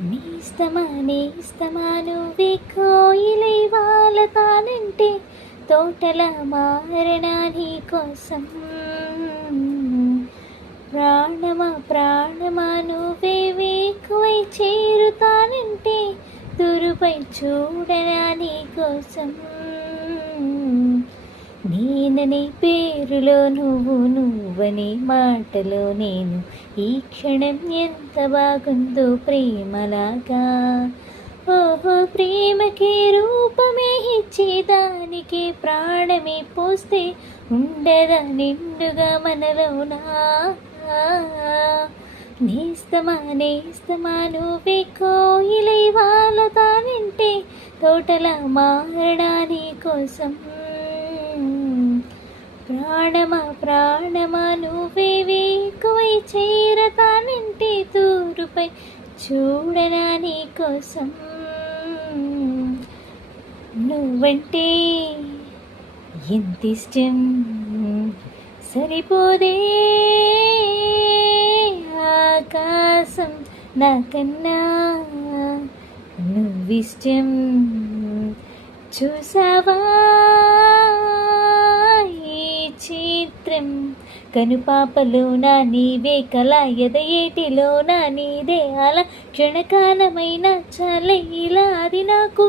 నేస్తమా నేస్తమా నువ్వే కోయిలై వాలతానంటే తోటల మారనా నీ కోసం. ప్రాణమా ప్రాణమా నువ్వే వేకువై చేరుతానంటే దురుపై చూడనా నీ కోసం. నేననే పేరులో నువ్వు, నువ్వనే మాటలో నేను, ఈ క్షణం ఎంత బాగుందో ప్రేమలాగా. ఓహో ప్రేమకే రూపమే ఇచ్చేదానికి ప్రాణమే పోస్తే ఉండదా నిండుగా మనలోనా. నేస్తమా నేస్తమా నువ్వే కోయిలై వాలతానంటే తోటల మారడా నీ కోసం. ప్రాణమా ప్రాణమా నువ్వే వేకువై చేరతానంటే తూరుపై చూడనా నీ కోసం. నువ్వంటే ఎంతిష్టం సరిపోదే ఆకాశం నాకన్నా, నువ్విష్టం చూసావా ఈ చిత్రం. కనుపాపలోనా నీవే కళ, ఎదయేటిలోనా నీదే అలా, క్షణకాలమైన చాలే ఇలా అది నాకు.